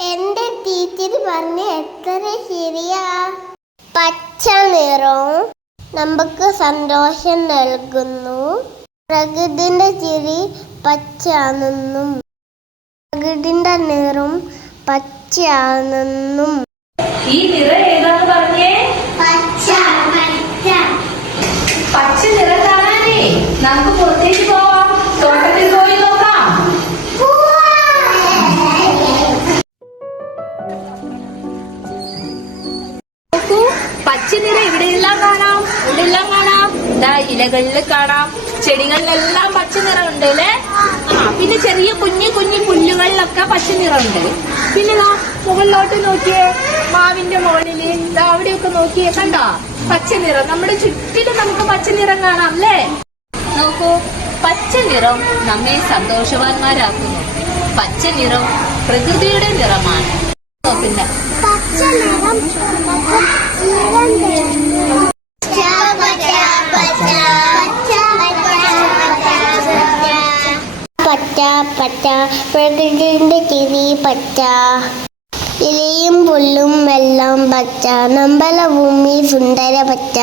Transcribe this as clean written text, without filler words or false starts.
എന്റെ ടീച്ചർ പറഞ്ഞ എത്ര ശരിയാ. പച്ച നിറം നമുക്ക് സന്തോഷം നൽകുന്നു. പ്രകൃതിന്റെ ചിരി പച്ചയാണെന്നും പ്രകൃതിന്റെ നിറം പച്ചയാണെന്നും. ഈ നിറം ഏതാന്ന് പറഞ്ഞേ? പച്ച. പച്ച നിറം കാണാനേ നമുക്ക് പുറത്തേക്ക് പോവാം. തോട്ടത്തിൽ പോയി നോക്കാം. പച്ച നിറം എവിടെയെല്ലാം കാണാം? ദാ ഇലകളിൽ കാണാം, ചെടികളിലെല്ലാം പച്ച നിറം ഉണ്ട് അല്ലേ? പിന്നെ ചെറിയ കുഞ്ഞു പുല്ലുകളിലൊക്കെ പച്ച നിറം ഉണ്ട്. പിന്നെ മുകളിലോട്ട് നോക്കിയേ, മാവിന്റെ മുകളില് അവിടെയൊക്കെ നോക്കിയേ, കണ്ടോ പച്ച നിറം? നമ്മുടെ ചുറ്റിലും നമുക്ക് പച്ച നിറം കാണാം അല്ലേ? നോക്കൂ, പച്ച നിറം നമ്മെ സന്തോഷവാന്മാരാക്കുന്നു. പച്ച നിറം പ്രകൃതിയുടെ നിറമാണ്. പിന്നെ പച്ച നിറം പച്ച പ്രകൃതിന്റെ ചിരി പച്ച. ഇലയും പുല്ലും എല്ലാം പച്ച. നമ്മളെ ഭൂമി സുന്ദര പച്ച.